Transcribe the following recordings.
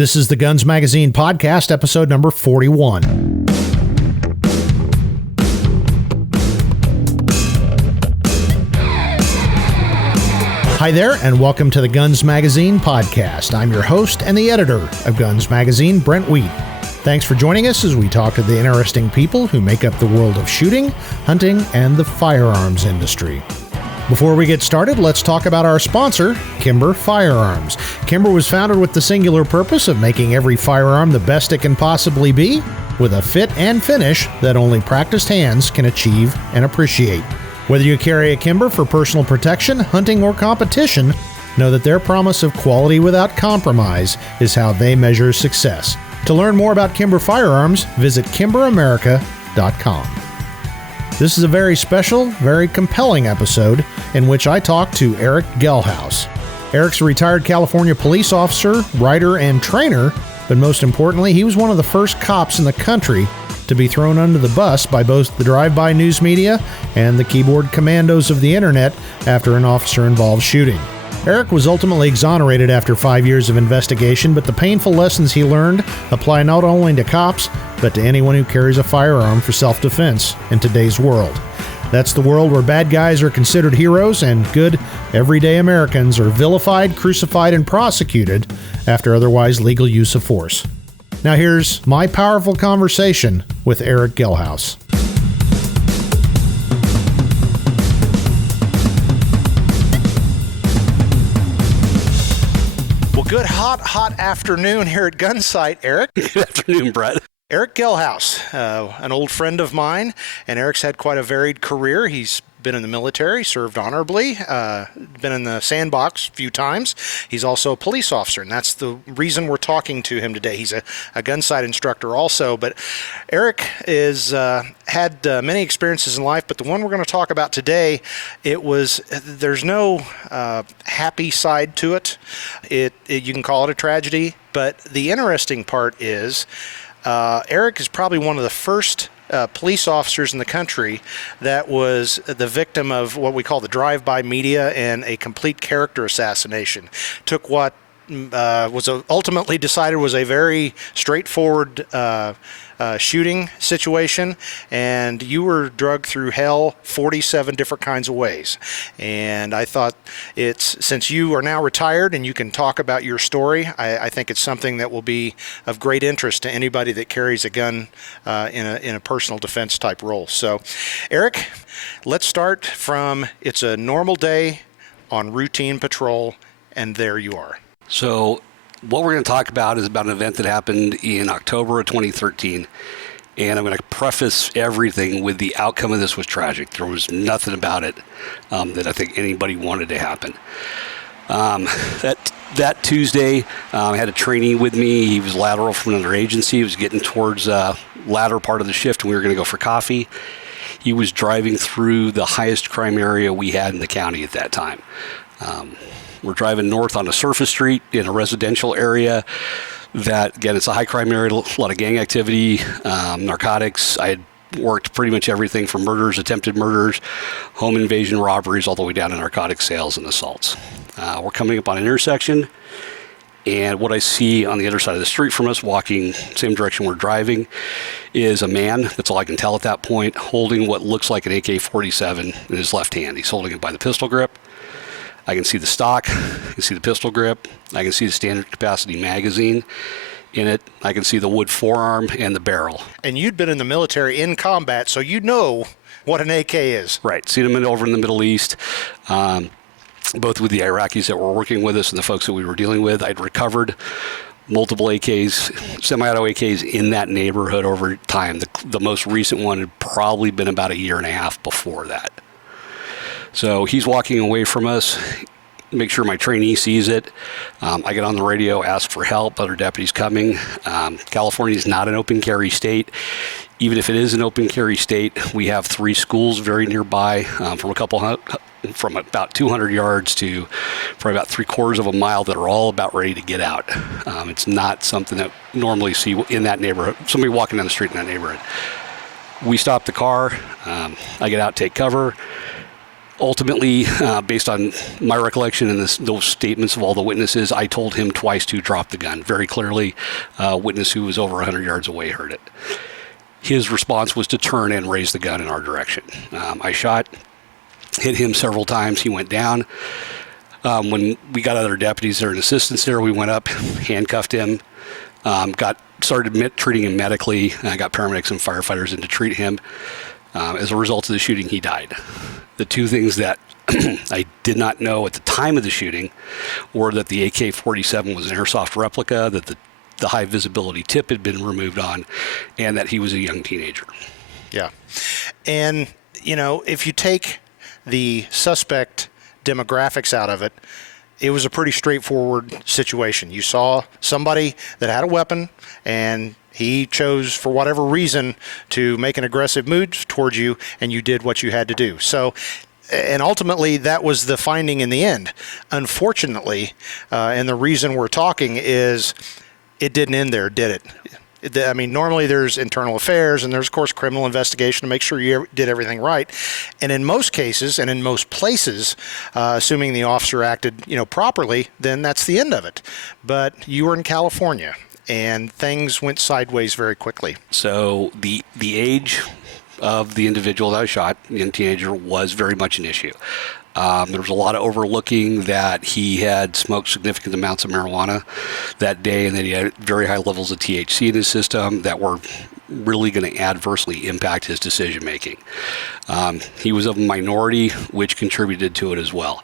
This is the Guns Magazine podcast, episode number 41. Hi there, and welcome to the Guns Magazine podcast. I'm your host and the editor of Guns Magazine, Brent T. Thanks for joining us as we talk to the interesting people who make up the world of shooting, hunting, and the firearms industry. Before we get started, let's talk about our sponsor, Kimber Firearms. Kimber was founded with the singular purpose of making every firearm the best it can possibly be, with a fit and finish that only practiced hands can achieve and appreciate. Whether you carry a Kimber for personal protection, hunting, or competition, know that their promise of quality without compromise is how they measure success. To learn more about Kimber Firearms, visit kimberamerica.com. This is a very special, very compelling episode in which I talk to Erick Gelhaus. Erick's a retired California police officer, writer, and trainer, but most importantly, he was one of the first cops in the country to be thrown under the bus by both the drive-by news media and the keyboard commandos of the internet after an officer-involved shooting. Erick was ultimately exonerated after 5 years of investigation, but the painful lessons he learned apply not only to cops, but to anyone who carries a firearm for self-defense in today's world. That's the world where bad guys are considered heroes and good, everyday Americans are vilified, crucified, and prosecuted after otherwise legal use of force. Now here's my powerful conversation with Erick Gelhaus. Well, good hot afternoon here at Gunsight, Erick. Good afternoon, Brett. Erick Gelhaus, an old friend of mine, and Erick's had quite a varied career. He's been in the military, served honorably, been in the sandbox a few times. He's also a police officer, and that's the reason we're talking to him today. He's a gun sight instructor also, but Erick is had many experiences in life, but the one we're going to talk about today, there's no happy side to it. You can call it a tragedy, but the interesting part is Erick is probably one of the first police officers in the country that was the victim of what we call the drive-by media and a complete character assassination. Took what was ultimately decided was a very straightforward shooting situation, and you were drugged through hell 47 different kinds of ways. And I thought since you are now retired and you can talk about your story, I think it's something that will be of great interest to anybody that carries a gun in a personal defense type role. So, Erick, let's start from it's a normal day on routine patrol, and there you are. So what we're going to talk about is about an event that happened in October of 2013, and I'm going to preface everything with the outcome of this was tragic. There was nothing about it that I think anybody wanted to happen. That Tuesday, I had a trainee with me. He was lateral from another agency. He was getting towards latter part of the shift, and we were going to go for coffee. He was driving through the highest crime area we had in the county at that time. We're driving north on a surface street in a residential area that, again, it's a high crime area, a lot of gang activity, narcotics. I had worked pretty much everything from murders, attempted murders, home invasion, robberies, all the way down to narcotic sales and assaults. We're coming up on an intersection, and what I see on the other side of the street from us, walking same direction we're driving, is a man, that's all I can tell at that point, holding what looks like an AK-47 in his left hand. He's holding it by the pistol grip. I can see the stock, I can see the pistol grip, I can see the standard capacity magazine in it, I can see the wood forearm and the barrel. And you'd been in the military in combat, so you know what an AK is. Right, seen them over in the Middle East, both with the Iraqis that were working with us and the folks that we were dealing with. I'd recovered multiple AKs, semi-auto AKs in that neighborhood over time. The most recent one had probably been about a year and a half before that. So he's walking away from us, make sure my trainee sees it. I get on the radio, ask for help, other deputies coming. California is not an open carry state. Even if it is an open carry state, we have 3 schools very nearby, from about 200 yards to probably about 3/4 of a mile that are all about ready to get out. It's not something that normally see in that neighborhood, somebody walking down the street in that neighborhood. We stop the car, I get out, take cover. Ultimately, based on my recollection and those statements of all the witnesses, I told him twice to drop the gun. Very clearly, a witness who was over 100 yards away heard it. His response was to turn and raise the gun in our direction. I shot, hit him several times. He went down. When we got other deputies there and assistants there, we went up, handcuffed him, started treating him medically. I got paramedics and firefighters in to treat him. As a result of the shooting, he died. The two things that I did not know at the time of the shooting were that the AK-47 was an airsoft replica, that the high visibility tip had been removed on, and that he was a young teenager. Yeah. And, if you take the suspect demographics out of it, it was a pretty straightforward situation. You saw somebody that had a weapon, and he chose, for whatever reason, to make an aggressive move towards you, and you did what you had to do. So, and ultimately, that was the finding in the end. Unfortunately, and the reason we're talking is it didn't end there, did it? I mean, normally there's internal affairs and there's, of course, criminal investigation to make sure you did everything right. And in most cases and in most places, assuming the officer acted, properly, then that's the end of it. But you were in California and things went sideways very quickly. So the age of the individual that I shot, the young teenager, was very much an issue. There was a lot of overlooking that he had smoked significant amounts of marijuana that day, and that he had very high levels of THC in his system that were really going to adversely impact his decision making. He was of a minority, which contributed to it as well.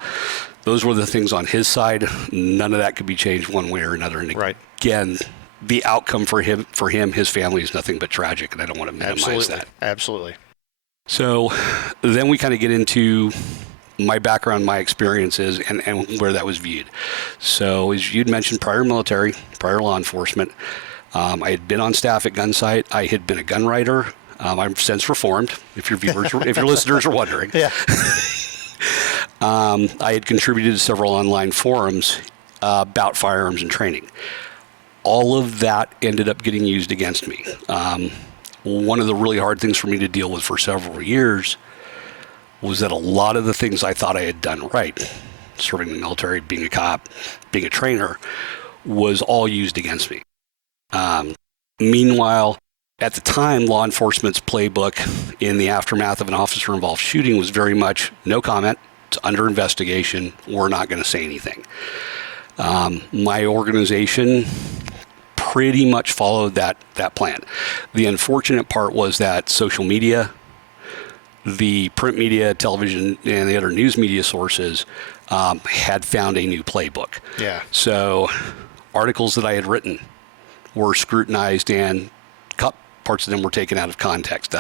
Those were the things on his side. None of that could be changed one way or another. And again, the outcome for him, his family, is nothing but tragic, and I don't want to minimize that. Absolutely. So then we kind of get into my background, my experiences, and where that was viewed. So as you'd mentioned, prior military, prior law enforcement, I had been on staff at gun site. I had been a gun writer. I'm since reformed, if your listeners are wondering. Yeah. I had contributed to several online forums about firearms and training. All of that ended up getting used against me. One of the really hard things for me to deal with for several years was that a lot of the things I thought I had done right, serving the military, being a cop, being a trainer, was all used against me. Meanwhile, at the time, law enforcement's playbook in the aftermath of an officer-involved shooting was very much no comment, it's under investigation, we're not going to say anything. My organization pretty much followed that plan. The unfortunate part was that social media, the print media, television, and the other news media sources had found a new playbook. Yeah. So articles that I had written were scrutinized, and parts of them were taken out of context.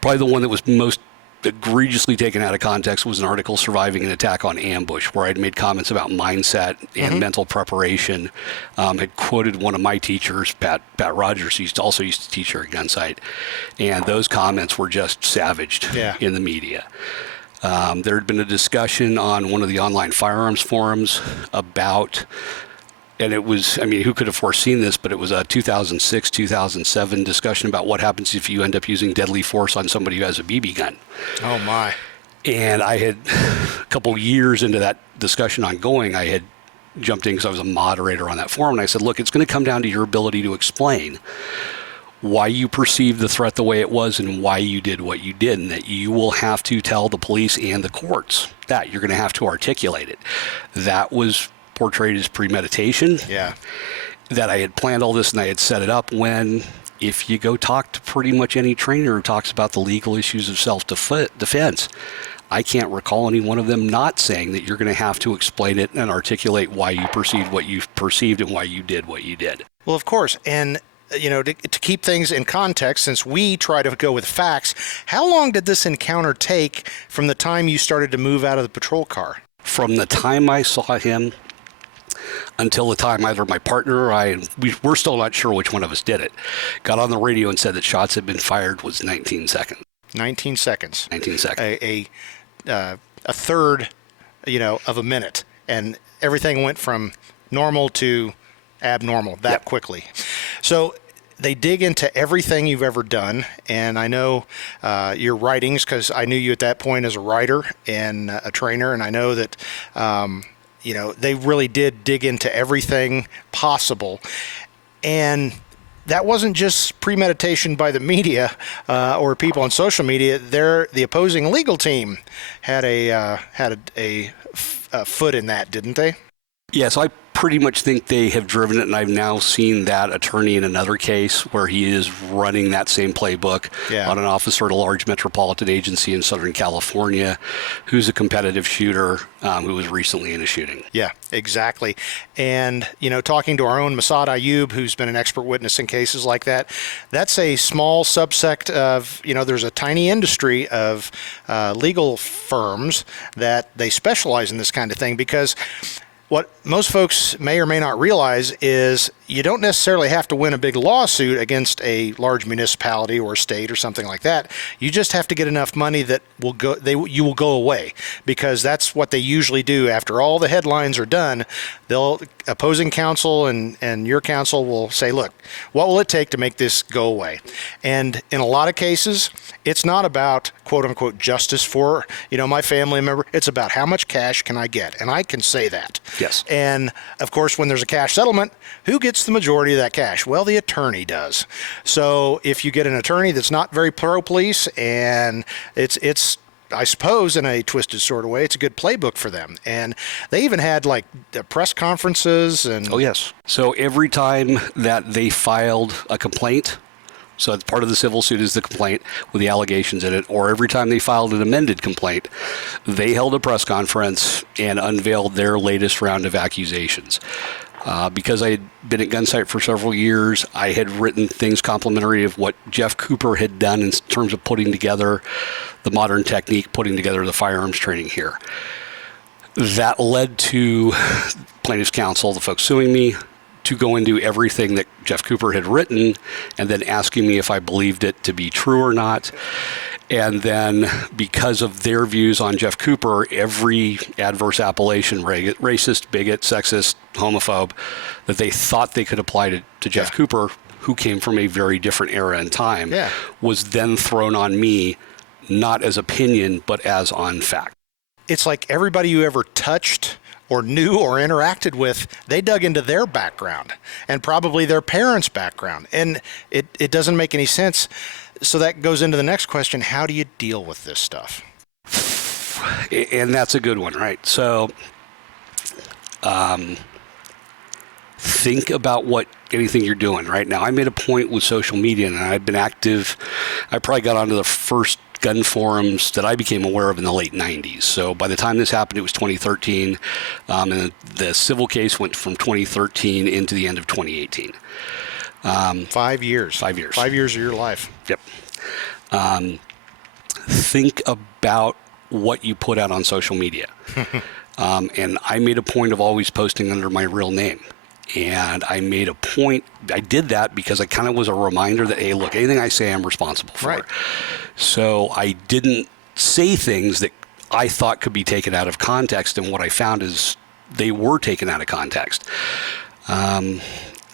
Probably the one that was most egregiously taken out of context was an article, Surviving an Attack on Ambush, where I'd made comments about mindset and mental preparation. Had quoted one of my teachers, Pat Rogers, who also used to teach here at Gunsight, and those comments were just savaged in the media. There had been a discussion on one of the online firearms forums about, and it was, I mean, who could have foreseen this, but it was a 2006, 2007 discussion about what happens if you end up using deadly force on somebody who has a BB gun. Oh, my. And I had, a couple years into that discussion ongoing, I had jumped in because I was a moderator on that forum, and I said, look, it's going to come down to your ability to explain why you perceived the threat the way it was and why you did what you did, and that you will have to tell the police and the courts that. You're going to have to articulate it. That was portrayed as premeditation. Yeah. That I had planned all this and I had set it up, when if you go talk to pretty much any trainer who talks about the legal issues of self-defense, I can't recall any one of them not saying that you're going to have to explain it and articulate why you perceived what you perceived and why you did what you did. Well, of course. And to keep things in context, since we try to go with facts, how long did this encounter take from the time you started to move out of the patrol car? From the time I saw him until the time either my partner or I, and we're still not sure which one of us did it, got on the radio and said that shots had been fired, was 19 seconds. 19 seconds. 19 seconds. A third, of a minute. And everything went from normal to abnormal that quickly. So they dig into everything you've ever done, and I know your writings, because I knew you at that point as a writer and a trainer, and I know that they really did dig into everything possible. And that wasn't just premeditation by the media or people on social media. The opposing legal team had a foot in that, didn't they? Yeah, so I pretty much think they have driven it, and I've now seen that attorney in another case where he is running that same playbook on an officer at a large metropolitan agency in Southern California who's a competitive shooter who was recently in a shooting. Yeah, exactly. And, talking to our own Masad Ayub, who's been an expert witness in cases like that, that's a small subsect of, there's a tiny industry of legal firms that they specialize in this kind of thing, because what most folks may or may not realize is you don't necessarily have to win a big lawsuit against a large municipality or state or something like that. You just have to get enough money that you will go away, because that's what they usually do. After all the headlines are done, opposing counsel and your counsel will say, look, what will it take to make this go away? And in a lot of cases, it's not about quote unquote justice for, my family member. It's about how much cash can I get? And I can say that. Yes. And of course, when there's a cash settlement, who gets the majority of that cash? Well, the attorney does. So if you get an attorney that's not very pro-police, and it's I suppose in a twisted sort of way, it's a good playbook for them. And they even had like press conferences and... Oh, yes. So every time that they filed a complaint, so it's part of the civil suit is the complaint with the allegations in it, or every time they filed an amended complaint, they held a press conference and unveiled their latest round of accusations. Because I had been at Gunsight for several years, I had written things complimentary of what Jeff Cooper had done in terms of putting together the modern technique, putting together the firearms training here. That led to plaintiff's counsel, the folks suing me, to go into everything that Jeff Cooper had written and then asking me if I believed it to be true or not. And then because of their views on Jeff Cooper, every adverse appellation, racist, bigot, sexist, homophobe, that they thought they could apply to Jeff Cooper, who came from a very different era and time, was then thrown on me, not as opinion, but as on fact. It's like everybody you ever touched or knew or interacted with, they dug into their background and probably their parents' background. And it doesn't make any sense. So that goes into the next question. How do you deal with this stuff? And that's a good one, right? So think about anything you're doing right now. I made a point with social media, and I've been active. I probably got onto the first gun forums that I became aware of in the late 90s. So by the time this happened, it was 2013. And the civil case went from 2013 into the end of 2018. 5 years. 5 years. 5 years of your life. Yep. Think about what you put out on social media. And I made a point of always posting under my real name. And I made a point, I did that because I kind of was a reminder that, hey, look, anything I say, I'm responsible for. Right. So I didn't say things that I thought could be taken out of context. And what I found is they were taken out of context. I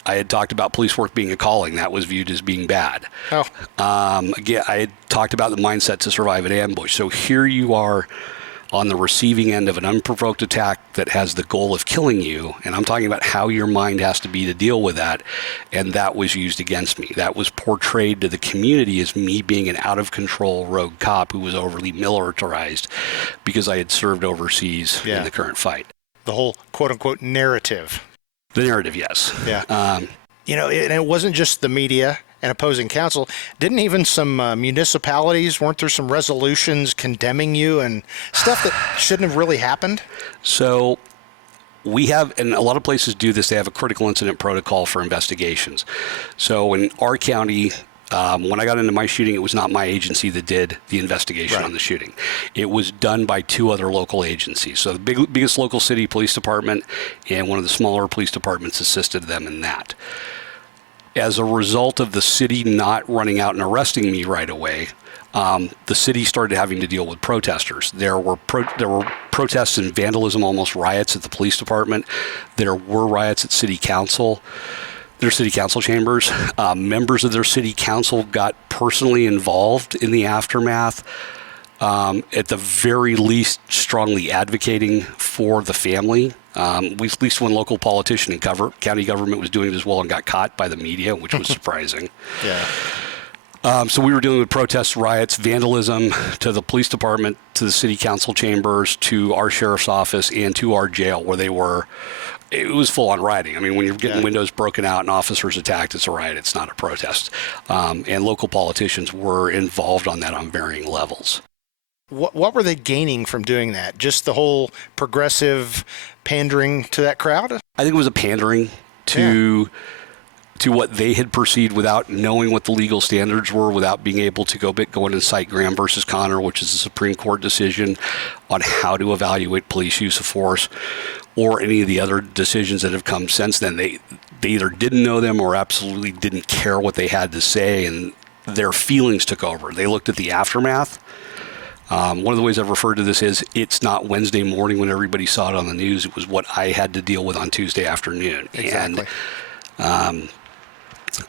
had talked about police work being a calling. That was viewed as being bad. Oh. Again, I had talked about the mindset to survive an ambush. So here you are on the receiving end of an unprovoked attack that has the goal of killing you. And I'm talking about how your mind has to be to deal with that. And that was used against me. That was portrayed to the community as me being an out-of-control rogue cop who was overly militarized because I had served overseas in the current fight. The whole quote-unquote narrative. The narrative, yes. Yeah. And it wasn't just the media and opposing counsel. Didn't even some municipalities, weren't there some resolutions condemning you and stuff that shouldn't have really happened? So we have, and a lot of places do this, they have a critical incident protocol for investigations. So in our county, when I got into my shooting, it was not my agency that did the investigation on the shooting. It was done by two other local agencies. So the biggest local city police department and one of the smaller police departments assisted them in that. As a result of the city not running out and arresting me right away, the city started having to deal with protesters. There were protests and vandalism, almost riots at the police department. There were riots at city council. their city council chambers. Members of their city council got personally involved in the aftermath, at the very least strongly advocating for the family. At least one local politician in county government was doing it as well and got caught by the media, which was surprising. Yeah. So we were dealing with protests, riots, vandalism to the police department, to the city council chambers, to our sheriff's office, and to our jail, where it was full-on rioting. I mean, when you're getting windows broken out and officers attacked, it's a riot. It's not a protest. And local politicians were involved on that on varying levels. What were they gaining from doing that? Just the whole progressive pandering to that crowd? I think it was a pandering to what they had perceived without knowing what the legal standards were, without being able to go in and cite Graham versus Connor, which is a Supreme Court decision on how to evaluate police use of force, or any of the other decisions that have come since then. They either didn't know them or absolutely didn't care what they had to say, and their feelings took over. They looked at the aftermath. One of the ways I've referred to this is, it's not Wednesday morning when everybody saw it on the news. It was what I had to deal with on Tuesday afternoon. Exactly. And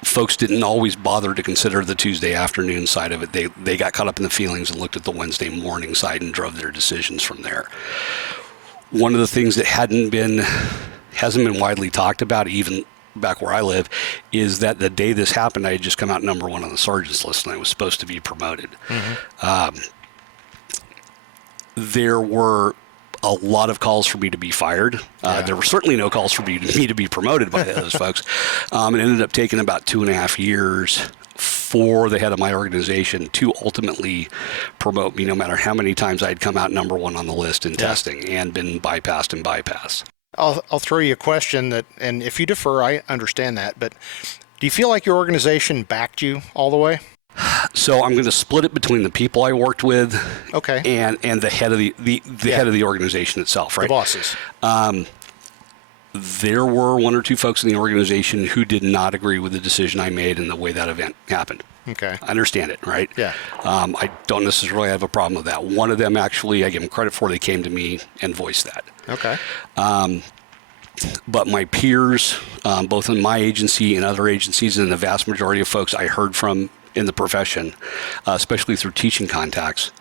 folks didn't always bother to consider the Tuesday afternoon side of it. They got caught up in the feelings and looked at the Wednesday morning side and drove their decisions from there. One of the things that hasn't been widely talked about, even back where I live, is that the day this happened, I had just come out number 1 on the sergeant's list and I was supposed to be promoted. Mm-hmm. There were a lot of calls for me to be fired. There were certainly no calls for me to be promoted by those folks. It ended up taking about 2.5 years for the head of my organization to ultimately promote me, no matter how many times I'd come out number 1 on the list in testing and been bypassed. I'll throw you a question that, and if you defer, I understand that, but do you feel like your organization backed you all the way? So I'm going to split it between the people I worked with, and the head of the head of the organization itself, right? The bosses. There were 1 or 2 folks in the organization who did not agree with the decision I made and the way that event happened. Okay. I understand it, right? Yeah. I don't necessarily have a problem with that. One of them, actually, I give them credit for, they came to me and voiced that. Okay. But my peers, both in my agency and other agencies, and the vast majority of folks I heard from in the profession, especially through teaching contacts,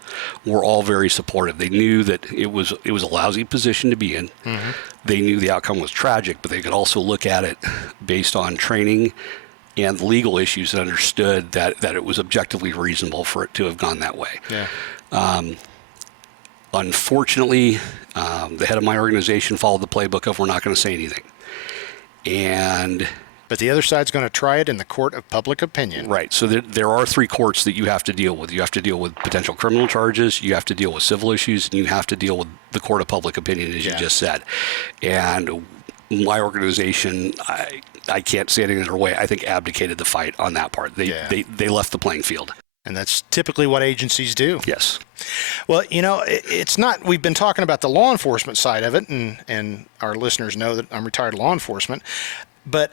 were all very supportive. They knew that it was a lousy position to be in. Mm-hmm. They knew the outcome was tragic, but they could also look at it based on training and legal issues and understood that it was objectively reasonable for it to have gone that way. Yeah. Unfortunately, the head of my organization followed the playbook of, we're not going to say anything. But the other side's going to try it in the court of public opinion. Right. So there are 3 courts that you have to deal with. You have to deal with potential criminal charges, you have to deal with civil issues, and you have to deal with the court of public opinion, as you just said. And my organization, I can't say it any other way, I think abdicated the fight on that part. They left the playing field. And that's typically what agencies do. Yes. Well, it's not, we've been talking about the law enforcement side of it, and our listeners know that I'm retired law enforcement. But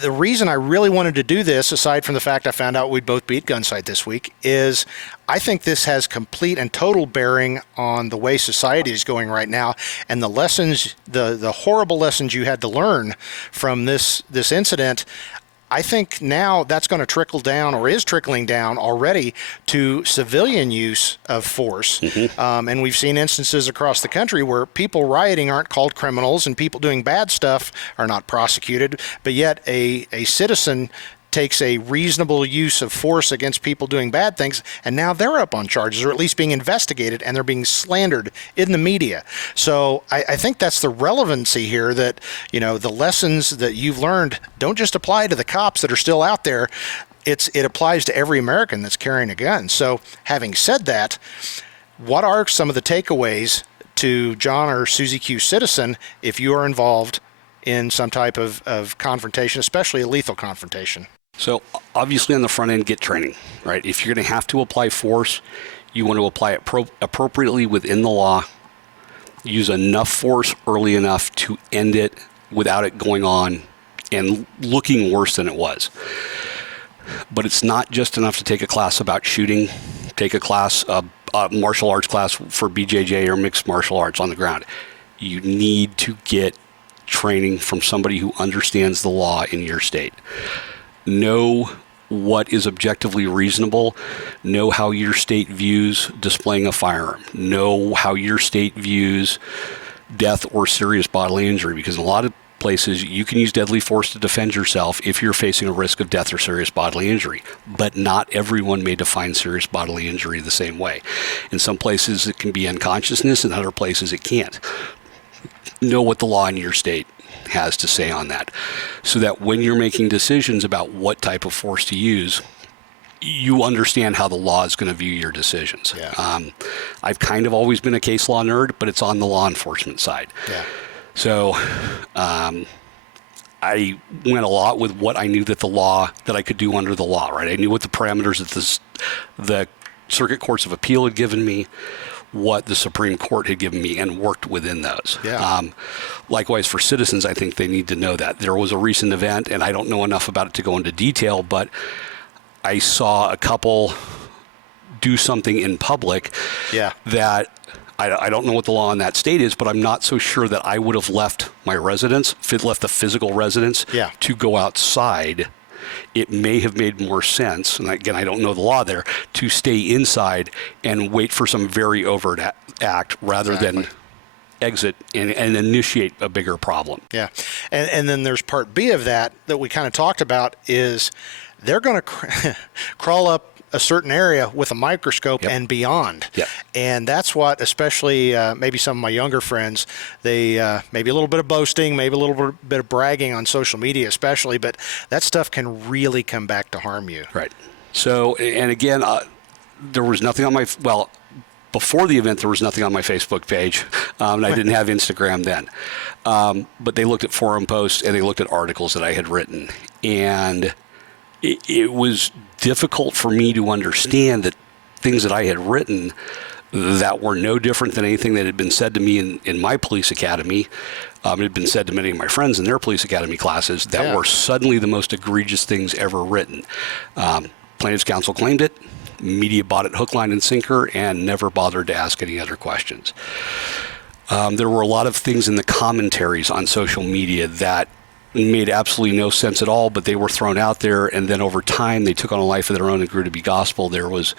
the reason I really wanted to do this, aside from the fact I found out we'd both be at Gunsight this week, is I think this has complete and total bearing on the way society is going right now, and the lessons, the horrible lessons you had to learn from this incident. I think now that's going to trickle down, or is trickling down already, to civilian use of force. Mm-hmm. And we've seen instances across the country where people rioting aren't called criminals and people doing bad stuff are not prosecuted, but yet a citizen takes a reasonable use of force against people doing bad things, and now they're up on charges, or at least being investigated, and they're being slandered in the media. So I think that's the relevancy here, that the lessons that you've learned don't just apply to the cops that are still out there. It applies to every American that's carrying a gun. So having said that, what are some of the takeaways to John or Susie Q. citizen if you are involved in some type of confrontation, especially a lethal confrontation? So obviously on the front end, get training, right? If you're going to have to apply force, you want to apply it appropriately within the law, use enough force early enough to end it without it going on and looking worse than it was. But it's not just enough to take a class about shooting, take a class, a martial arts class for BJJ or mixed martial arts on the ground. You need to get training from somebody who understands the law in your state. Know what is objectively reasonable. Know how your state views displaying a firearm. Know how your state views death or serious bodily injury, because in a lot of places you can use deadly force to defend yourself if you're facing a risk of death or serious bodily injury, but not everyone may define serious bodily injury the same way. In some places it can be unconsciousness, in other places it can't. Know what the law in your state has to say on that, so that when you're making decisions about what type of force to use, you understand how the law is going to view your decisions. Yeah. I've kind of always been a case law nerd, but it's on the law enforcement side. Yeah. So I went a lot with what I knew that I could do under the law, right? I knew what the parameters that the circuit courts of appeal had given me, what the Supreme Court had given me, and worked within those. Yeah. Likewise, for citizens, I think they need to know that. There was a recent event, and I don't know enough about it to go into detail, but I saw a couple do something in public that I don't know what the law in that state is, but I'm not so sure that I would have left my residence, left the physical residence, to go outside. It may have made more sense, and again, I don't know the law there, to stay inside and wait for some very overt act rather than exit and initiate a bigger problem. Yeah. And then there's part B of that we kind of talked about is they're going to crawl up a certain area with a microscope and beyond. Yep. And that's what, especially maybe some of my younger friends, they maybe a little bit of boasting, maybe a little bit of bragging on social media especially, but that stuff can really come back to harm you. Right. So, and again, there was nothing on before the event, there was nothing on my Facebook page, and I didn't have Instagram then. But they looked at forum posts and they looked at articles that I had written, and it was difficult for me to understand that things that I had written that were no different than anything that had been said to me in my police academy. It had been said to many of my friends in their police academy classes that were suddenly the most egregious things ever written. Plaintiff's counsel claimed it. Media bought it hook, line, and sinker and never bothered to ask any other questions. There were a lot of things in the commentaries on social media that made absolutely no sense at all, but they were thrown out there, and then over time they took on a life of their own and grew to be gospel. There was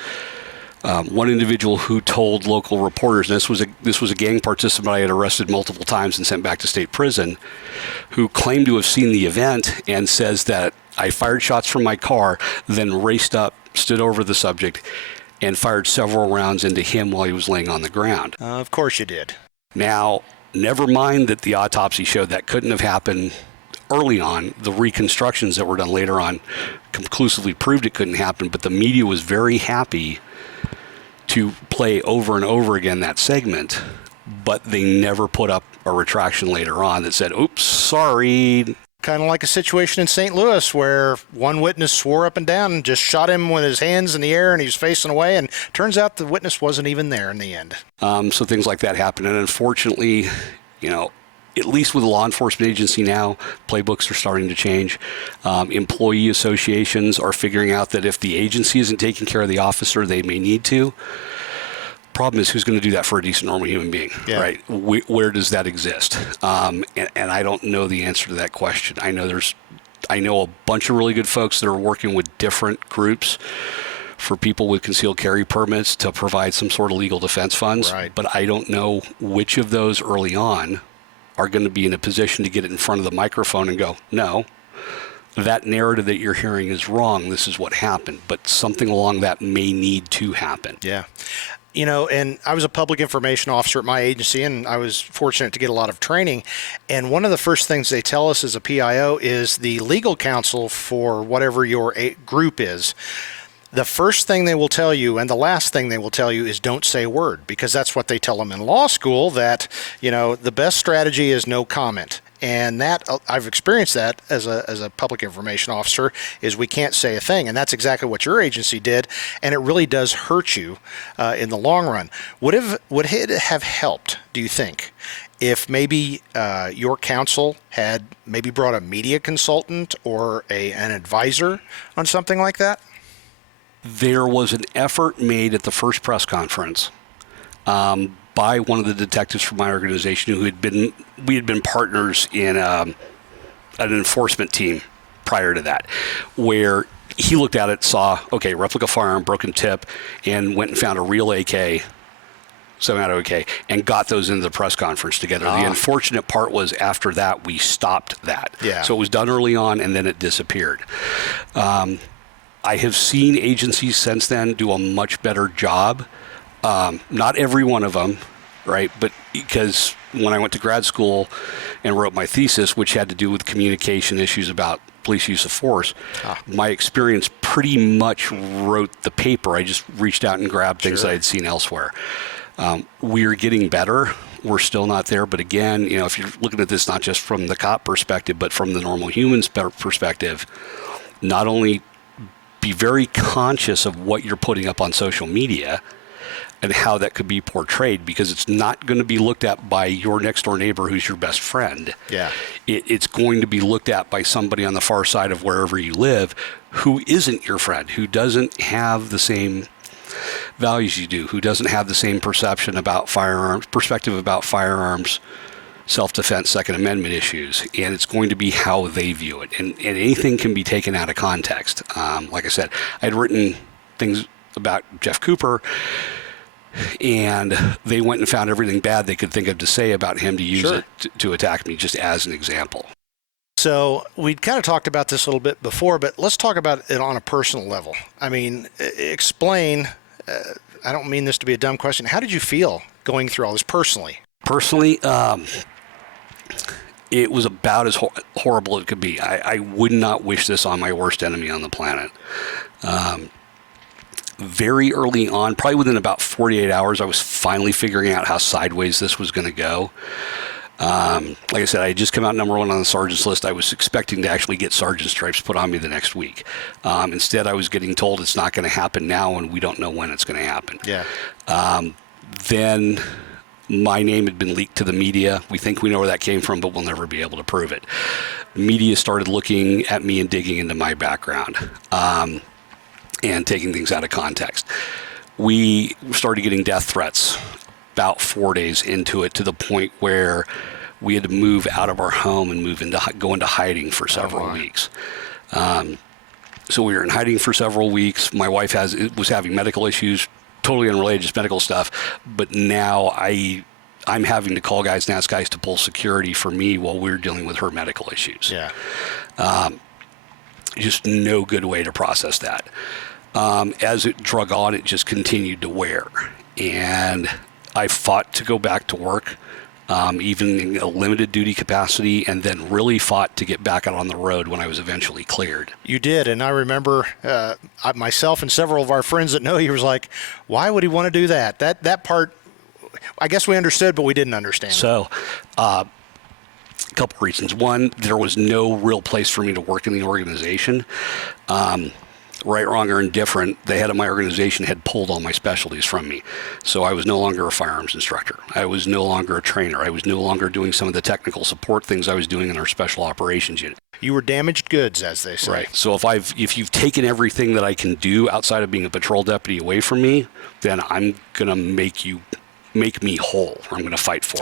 one individual who told local reporters, and this was a gang participant I had arrested multiple times and sent back to state prison, who claimed to have seen the event and says that I fired shots from my car, then raced up, stood over the subject, and fired several rounds into him while he was laying on the ground. Of course you did. Now, never mind that the autopsy showed that couldn't have happened early on. The reconstructions that were done later on conclusively proved it couldn't happen, but the media was very happy to play over and over again that segment, but they never put up a retraction later on that said, oops, sorry. Kind of like a situation in St. Louis where one witness swore up and down and just shot him with his hands in the air and he was facing away, and turns out the witness wasn't even there in the end. So things like that happen, and unfortunately, at least with the law enforcement agency now, playbooks are starting to change. Employee associations are figuring out that if the agency isn't taking care of the officer, they may need to. Problem is, who's going to do that for a decent, normal human being, right? Where does that exist? And I don't know the answer to that question. I know a bunch of really good folks that are working with different groups for people with concealed carry permits to provide some sort of legal defense funds. Right. But I don't know which of those early on are going to be in a position to get it in front of the microphone and go, no, that narrative that you're hearing is wrong. This is what happened. But something along that may need to happen. Yeah. And I was a public information officer at my agency, and I was fortunate to get a lot of training. And one of the first things they tell us as a PIO is the legal counsel for whatever your group is. The first thing they will tell you and the last thing they will tell you is don't say a word, because that's what they tell them in law school, that, the best strategy is no comment. And that I've experienced that as a public information officer, is we can't say a thing. And that's exactly what your agency did. And it really does hurt you in the long run. Would it have helped, do you think, if maybe your counsel had maybe brought a media consultant or an advisor on something like that? There was an effort made at the first press conference by one of the detectives from my organization we had been partners in an enforcement team prior to that, where he looked at it, saw, okay, replica firearm, broken tip, and went and found a real AK, semi-auto AK, and got those into the press conference together. The unfortunate part was after that, we stopped that. Yeah. So it was done early on, and then it disappeared. I have seen agencies since then do a much better job. Not every one of them, right? But because when I went to grad school and wrote my thesis, which had to do with communication issues about police use of force, my experience pretty much wrote the paper. I just reached out and grabbed things that I had seen elsewhere. We're getting better. We're still not there. But again, if you're looking at this not just from the cop perspective, but from the normal human's perspective, not only be very conscious of what you're putting up on social media and how that could be portrayed, because it's not going to be looked at by your next door neighbor who's your best friend. Yeah. It's going to be looked at by somebody on the far side of wherever you live who isn't your friend, who doesn't have the same values you do, who doesn't have the same perception about firearms, self-defense, Second Amendment issues, and it's going to be how they view it. And anything can be taken out of context. Like I said, I'd written things about Jeff Cooper, and they went and found everything bad they could think of to say about him to use it to attack me, just as an example. So we kind of talked about this a little bit before, but let's talk about it on a personal level. I mean, explain, I don't mean this to be a dumb question. How did you feel going through all this personally? Personally, it was about as horrible as it could be. I would not wish this on my worst enemy on the planet. Very early on, probably within about 48 hours, I was finally figuring out how sideways this was going to go. Like I said, I had just come out number one on the sergeant's list. I was expecting to actually get sergeant stripes put on me the next week. Instead, I was getting told it's not going to happen now, and we don't know when it's going to happen. Yeah. Then my name had been leaked to the media. We think we know where that came from, but we'll never be able to prove it. Media started looking at me and digging into my background. And taking things out of context. We started getting death threats about 4 days into it, to the point where we had to move out of our home and go into hiding for several weeks. So we were in hiding for several weeks. My wife was having medical issues, totally unrelated, just medical stuff. But now I'm having to call guys and ask guys to pull security for me while we're dealing with her medical issues. Yeah. Just no good way to process that. As it drug on, it just continued to wear. And I fought to go back to work, even in a limited duty capacity, and then really fought to get back out on the road when I was eventually cleared. You did, and I remember myself and several of our friends that know you was like, why would he want to do that? That part, I guess we understood, but we didn't understand. So, a couple reasons. One, there was no real place for me to work in the organization. Right, wrong, or indifferent, the head of my organization had pulled all my specialties from me. So I was no longer a firearms instructor. I was no longer a trainer. I was no longer doing some of the technical support things I was doing in our special operations unit. You were damaged goods, as they say. Right. So if you've taken everything that I can do outside of being a patrol deputy away from me, then I'm going to make me whole. Or I'm going to fight for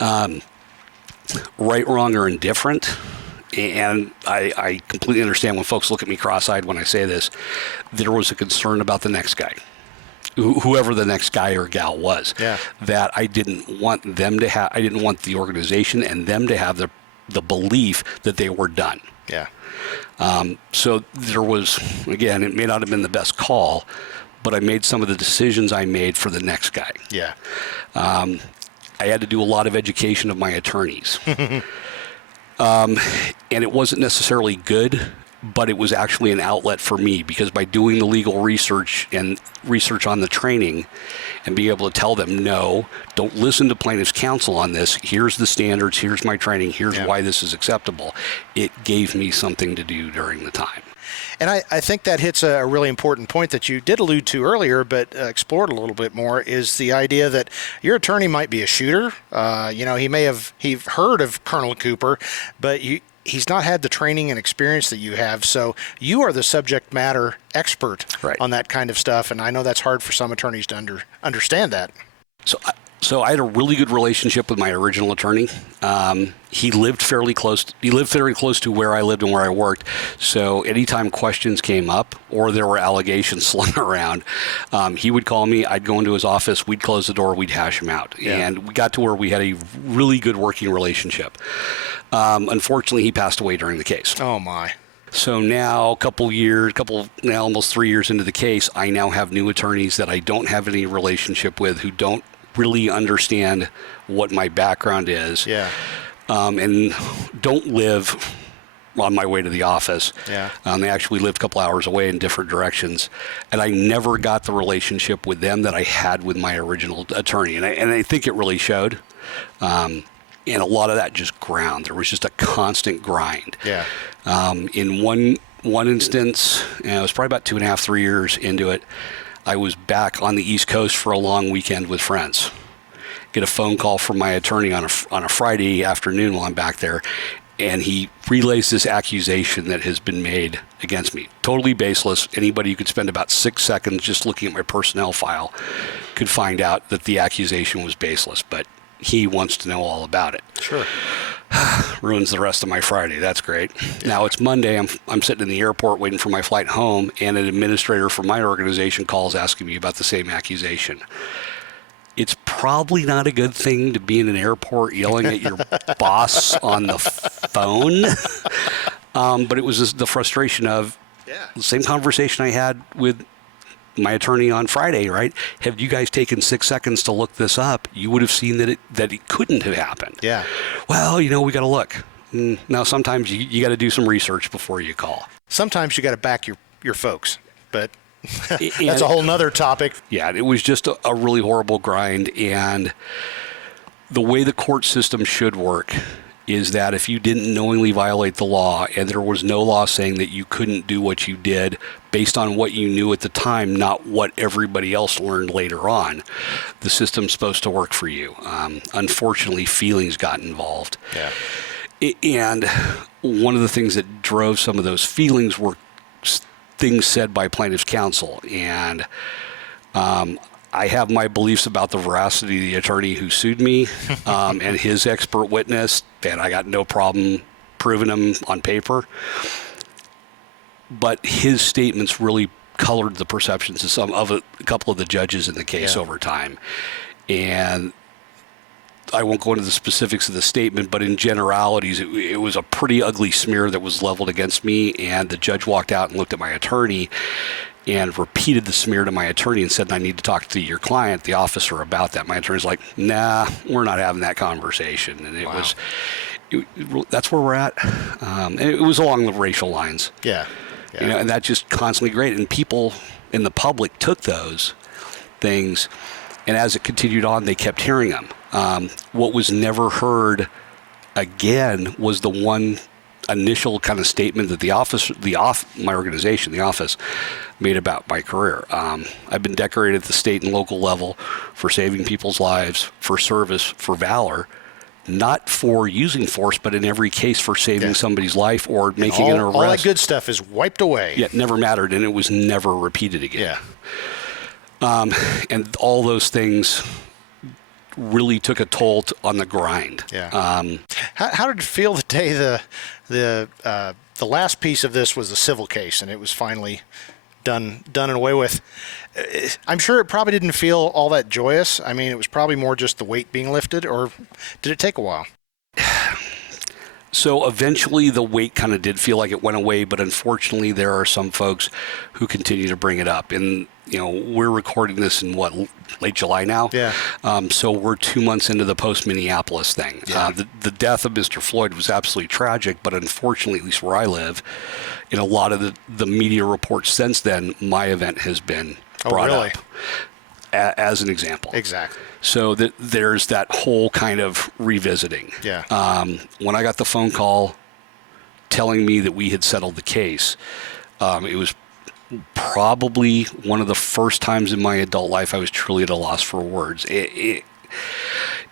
it. Right, wrong, or indifferent. And I completely understand when folks look at me cross-eyed when I say this. There was a concern about the next guy, whoever the next guy or gal was. Yeah. That I didn't want them to have. I didn't want the organization and them to have the belief that they were done. Yeah. So there was, again, it may not have been the best call, but I made some of the decisions I made for the next guy. Yeah. I had to do a lot of education of my attorneys. And it wasn't necessarily good, but it was actually an outlet for me, because by doing the legal research and research on the training and being able to tell them, no, don't listen to plaintiff's counsel on this. Here's the standards. Here's my training. Here's why this is acceptable. It gave me something to do during the time. And I think that hits a really important point that you did allude to earlier, but explored a little bit more, is the idea that your attorney might be a shooter. He's heard of Colonel Cooper, but he's not had the training and experience that you have. So you are the subject matter expert on that kind of stuff. And I know that's hard for some attorneys to understand that. So I had a really good relationship with my original attorney. He lived fairly close. He lived very close to where I lived and where I worked. So anytime questions came up or there were allegations slung around, he would call me. I'd go into his office. We'd close the door. We'd hash them out. Yeah. And we got to where we had a really good working relationship. Unfortunately, he passed away during the case. Oh my. So now, now almost 3 years into the case, I now have new attorneys that I don't have any relationship with, who don't really understand what my background is, and don't live on my way to the office. They actually live a couple hours away in different directions, and I never got the relationship with them that I had with my original attorney, and I think it really showed. And a lot of that just ground. There was just a constant grind. In one instance, and it was probably about 2.5, 3 years into it, I was back on the East Coast for a long weekend with friends. Get a phone call from my attorney on a Friday afternoon while I'm back there, and he relays this accusation that has been made against me. Totally baseless. Anybody who could spend about 6 seconds just looking at my personnel file could find out that the accusation was baseless, but he wants to know all about it. Sure. Ruins the rest of my Friday. That's great. Now it's Monday. I'm sitting in the airport waiting for my flight home, and an administrator from my organization calls asking me about the same accusation. It's probably not a good thing to be in an airport yelling at your boss on the phone. But it was just the frustration of the same conversation I had with my attorney on Friday, right? Have you guys taken 6 seconds to look this up? You would have seen that it couldn't have happened. Well, we got to look. Now, sometimes you got to do some research before you call. Sometimes you got to back your folks, but that's a whole nother topic. Yeah, it was just a really horrible grind. And the way the court system should work is that if you didn't knowingly violate the law and there was no law saying that you couldn't do what you did based on what you knew at the time, not what everybody else learned later on, the system's supposed to work for you. Unfortunately, feelings got involved. And one of the things that drove some of those feelings were things said by plaintiff's counsel. And I have my beliefs about the veracity of the attorney who sued me and his expert witness, and I got no problem proving him on paper. But his statements really colored the perceptions of a couple of the judges in the case over time. And I won't go into the specifics of the statement, but in generalities, it was a pretty ugly smear that was leveled against me, and the judge walked out and looked at my attorney and repeated the smear to my attorney and said, I need to talk to your client, the officer, about that. My attorney's like, nah, we're not having that conversation. And that's where we're at. And it was along the racial lines. And that just constantly grated. And people in the public took those things, and as it continued on, they kept hearing them. What was never heard again was the one initial kind of statement that my organization, the office, made about my career. I've been decorated at the state and local level for saving people's lives, for service, for valor, not for using force, but in every case for saving somebody's life or making an arrest. All that good stuff is wiped away. It never mattered, and it was never repeated again. And all those things really took a toll on the grind. How did it feel the day the last piece of this was the civil case and it was finally done and away with? I'm sure it probably didn't feel all that joyous. I mean, it was probably more just the weight being lifted, or did it take a while? So eventually the weight kind of did feel like it went away, but unfortunately there are some folks who continue to bring it up. And, we're recording this in late July now? So we're 2 months into the post-Minneapolis thing. The death of Mr. Floyd was absolutely tragic, but unfortunately, at least where I live, in a lot of the media reports since then, my event has been brought up as an example. Exactly. So there's that whole kind of revisiting. When I got the phone call telling me that we had settled the case, it was probably one of the first times in my adult life I was truly at a loss for words. And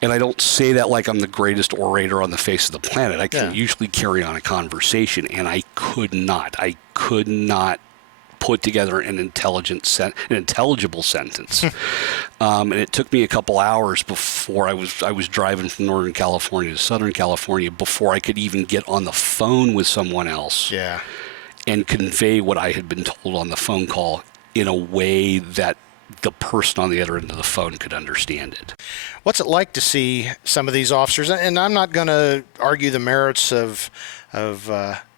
I don't say that like I'm the greatest orator on the face of the planet. I can usually carry on a conversation, and I could not put together an intelligible sentence. And it took me a couple hours before I was driving from Northern California to Southern California before I could even get on the phone with someone else and convey what I had been told on the phone call in a way that the person on the other end of the phone could understand it. What's it like to see some of these officers? And I'm not going to argue the merits of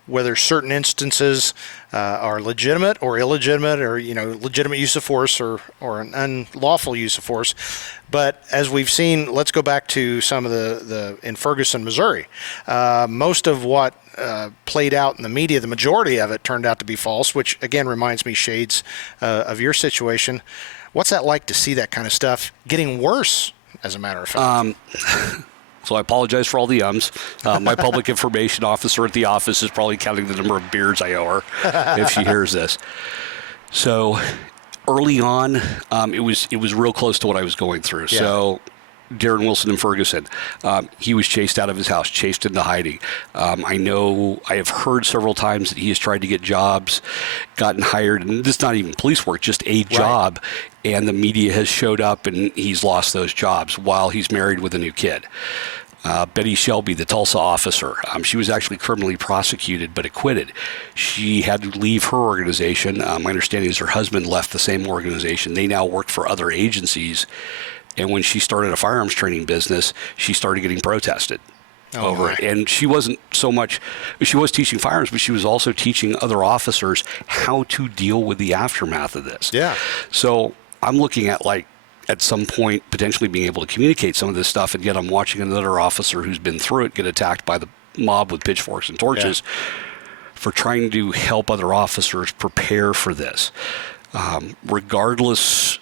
whether certain instances are legitimate or illegitimate, or legitimate use of force or an unlawful use of force. But as we've seen, let's go back to some of the in Ferguson, Missouri. Most of what played out in the media, the majority of it turned out to be false, which again reminds me shades of your situation. What's that like to see that kind of stuff getting worse, as a matter of fact? So I apologize for all the ums. My public information officer at the office is probably counting the number of beers I owe her if she hears this. So early on, it was real close to what I was going through. Yeah. So Darren Wilson in Ferguson, he was chased out of his house, chased into hiding. I have heard several times that he has tried to get jobs, gotten hired, and this is not even police work, just a job, and the media has showed up and he's lost those jobs while he's married with a new kid. Betty Shelby, the Tulsa officer, she was actually criminally prosecuted but acquitted. She had to leave her organization. My understanding is her husband left the same organization. They now work for other agencies. And when she started a firearms training business, she started getting protested over it. And she wasn't so much, she was teaching firearms, but she was also teaching other officers how to deal with the aftermath of this. Yeah. So I'm looking at, like, at some point potentially being able to communicate some of this stuff, and yet I'm watching another officer who's been through it get attacked by the mob with pitchforks and torches for trying to help other officers prepare for this. Regardless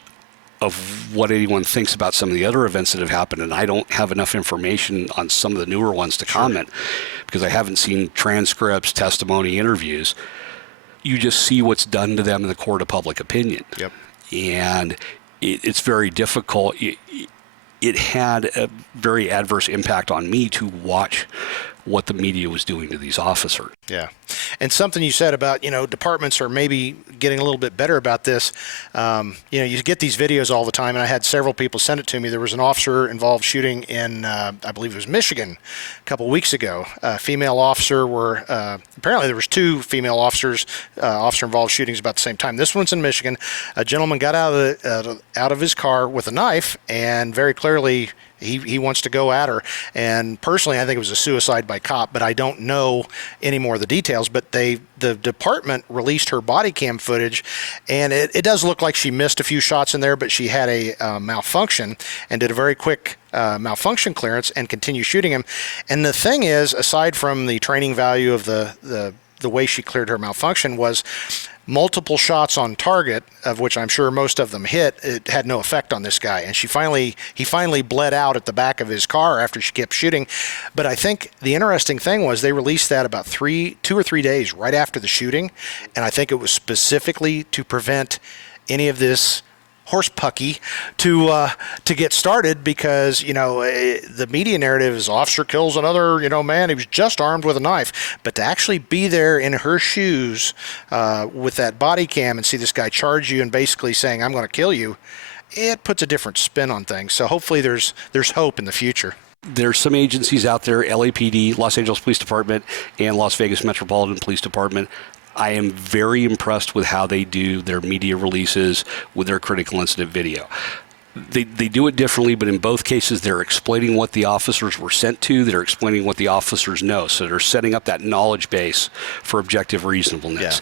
of what anyone thinks about some of the other events that have happened, and I don't have enough information on some of the newer ones to comment because I haven't seen transcripts, testimony, interviews. You just see what's done to them in the court of public opinion. Yep. And it's very difficult. It had a very adverse impact on me to watch what the media was doing to these officers. Yeah. And something you said about, departments are maybe getting a little bit better about this. You get these videos all the time, and I had several people send it to me. There was an officer involved shooting in, I believe it was Michigan, a couple of weeks ago. A female officer apparently there was two female officer involved shootings about the same time. This one's in Michigan. A gentleman got out of his car with a knife, and very clearly he wants to go at her. And personally, I think it was a suicide by cop, but I don't know any more of the details. But the department released her body cam footage, and it does look like she missed a few shots in there, but she had a malfunction and did a very quick malfunction clearance and continued shooting him. And the thing is, aside from the training value of the way she cleared her malfunction, was multiple shots on target, of which I'm sure most of them hit. It had no effect on this guy, and he finally bled out at the back of his car after she kept shooting. But I think the interesting thing was they released that about 2 or 3 days right after the shooting, and I think it was specifically to prevent any of this horse pucky to get started, because the media narrative is officer kills another man, he was just armed with a knife. But to actually be there in her shoes with that body cam and see this guy charge you and basically saying, I'm going to kill you, it puts a different spin on things. So hopefully there's hope in the future. There's some agencies out there, LAPD, Los Angeles Police Department, and Las Vegas Metropolitan Police Department. I am very impressed with how they do their media releases with their critical incident video. They do it differently, but in both cases, they're explaining what the officers were sent to. They're explaining what the officers know. So they're setting up that knowledge base for objective reasonableness.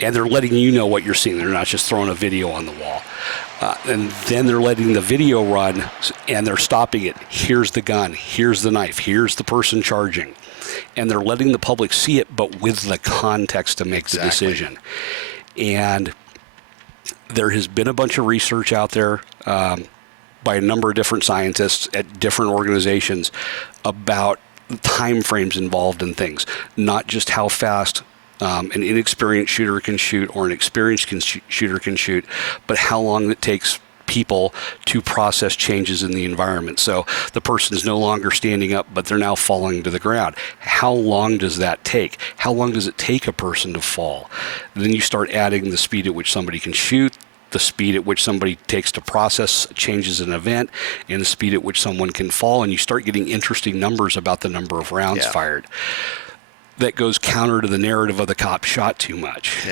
Yeah. And they're letting you know what you're seeing. They're not just throwing a video on the wall. And then they're letting the video run, and they're stopping it. Here's the gun. Here's the knife. Here's the person charging. And they're letting the public see it, but with the context to make the decision. And there has been a bunch of research out there by a number of different scientists at different organizations about time frames involved in things, not just how fast an inexperienced shooter can shoot or an experienced shooter can shoot, but how long it takes people to process changes in the environment. So the person is no longer standing up, but they're now falling to the ground. How long does that take? How long does it take a person to fall? And then you start adding the speed at which somebody can shoot, the speed at which somebody takes to process changes in an event, and the speed at which someone can fall, and you start getting interesting numbers about the number of rounds fired. That goes counter to the narrative of the cop shot too much.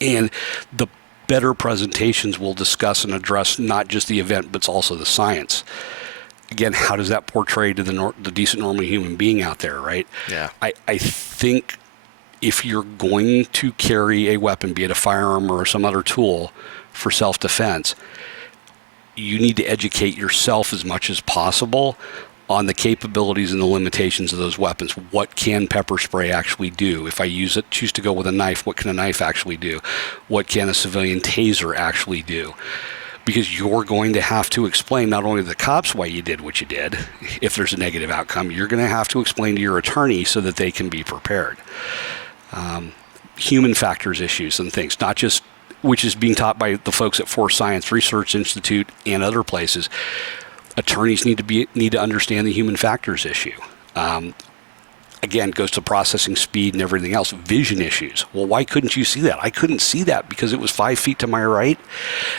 And the better presentations will discuss and address not just the event, but also the science. Again, how does that portray to the decent, normal human being out there, right? I think if you're going to carry a weapon, be it a firearm or some other tool for self-defense, you need to educate yourself as much as possible on the capabilities and the limitations of those weapons. What can pepper spray actually do? If I choose to go with a knife, what can a knife actually do? What can a civilian taser actually do? Because you're going to have to explain not only to the cops why you did what you did, if there's a negative outcome, you're going to have to explain to your attorney so that they can be prepared. Human factors issues and things, not just, which is being taught by the folks at Force Science Research Institute and other places. Attorneys need to understand the human factors issue. Again, goes to processing speed and everything else. Vision issues. Well, why couldn't you see that? I couldn't see that because it was 5 feet to my right,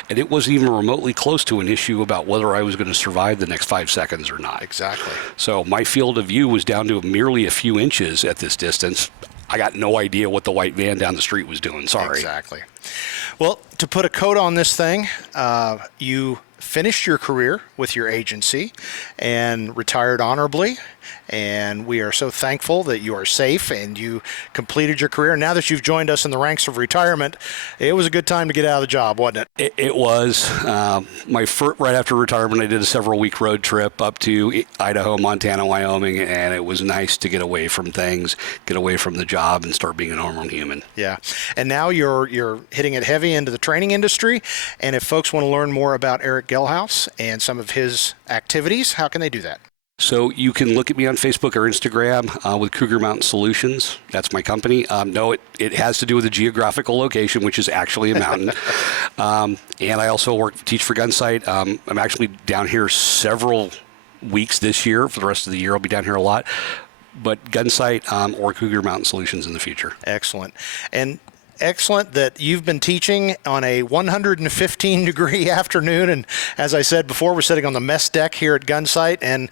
and it wasn't even remotely close to an issue about whether I was going to survive the next 5 seconds or not. Exactly. So my field of view was down to merely a few inches at this distance. I got no idea what the white van down the street was doing. Sorry. Exactly. Well, to put a coat on this thing, you finished your career with your agency and retired honorably. And we are so thankful that you are safe and you completed your career. Now that you've joined us in the ranks of retirement, it was a good time to get out of the job, wasn't it? It was. Right after retirement, I did a several-week road trip up to Idaho, Montana, Wyoming, and it was nice to get away from things, get away from the job, and start being a normal human. Yeah. And now you're hitting it heavy into the training industry. And if folks want to learn more about Erick Gelhaus and some of his activities, how can they do that? So you can look at me on Facebook or Instagram with Cougar Mountain Solutions. That's my company. No, it has to do with a geographical location, which is actually a mountain. And I also teach for Gunsight. I'm actually down here several weeks this year. For the rest of the year, I'll be down here a lot. But Gunsight or Cougar Mountain Solutions in the future. Excellent. And excellent that you've been teaching on a 115-degree afternoon. And as I said before, we're sitting on the mess deck here at Gunsight. And,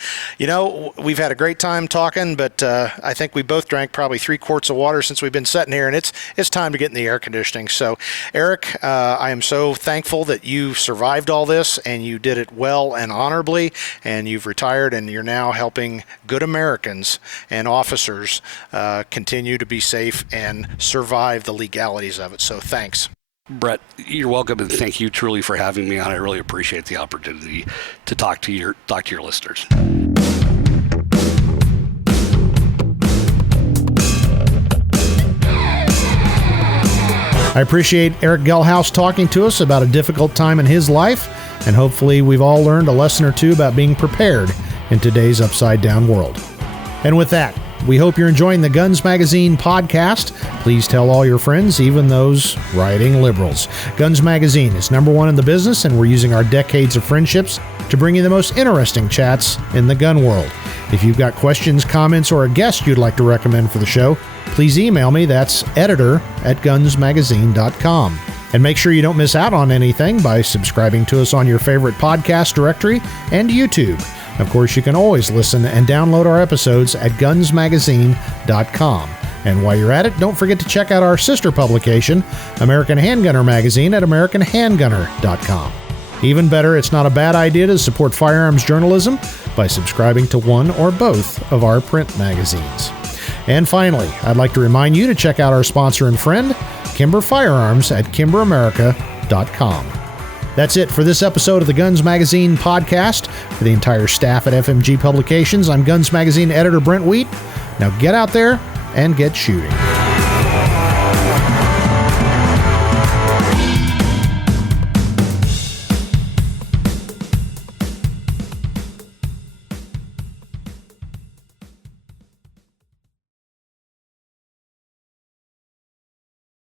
we've had a great time talking, but I think we both drank probably 3 quarts of water since we've been sitting here. And it's time to get in the air conditioning. So, Erick, I am so thankful that you survived all this and you did it well and honorably. And you've retired and you're now helping good Americans and officers continue to be safe and survive the legality of it. So thanks. Brett, you're welcome, and thank you truly for having me on. I really appreciate the opportunity to talk to your listeners. I appreciate Erick Gelhaus talking to us about a difficult time in his life, and hopefully we've all learned a lesson or two about being prepared in today's upside-down world. And with that, we hope you're enjoying the Guns Magazine podcast. Please tell all your friends, even those rioting liberals. Guns Magazine is #1 in the business, and we're using our decades of friendships to bring you the most interesting chats in the gun world. If you've got questions, comments, or a guest you'd like to recommend for the show, please email me. That's editor@gunsmagazine.com. And make sure you don't miss out on anything by subscribing to us on your favorite podcast directory and YouTube. Of course, you can always listen and download our episodes at gunsmagazine.com. And while you're at it, don't forget to check out our sister publication, American Handgunner magazine, at americanhandgunner.com. Even better, it's not a bad idea to support firearms journalism by subscribing to one or both of our print magazines. And finally, I'd like to remind you to check out our sponsor and friend, Kimber Firearms, at kimberamerica.com. That's it for this episode of the Guns Magazine podcast. For the entire staff at FMG Publications, I'm Guns Magazine editor Brent T. Now get out there and get shooting.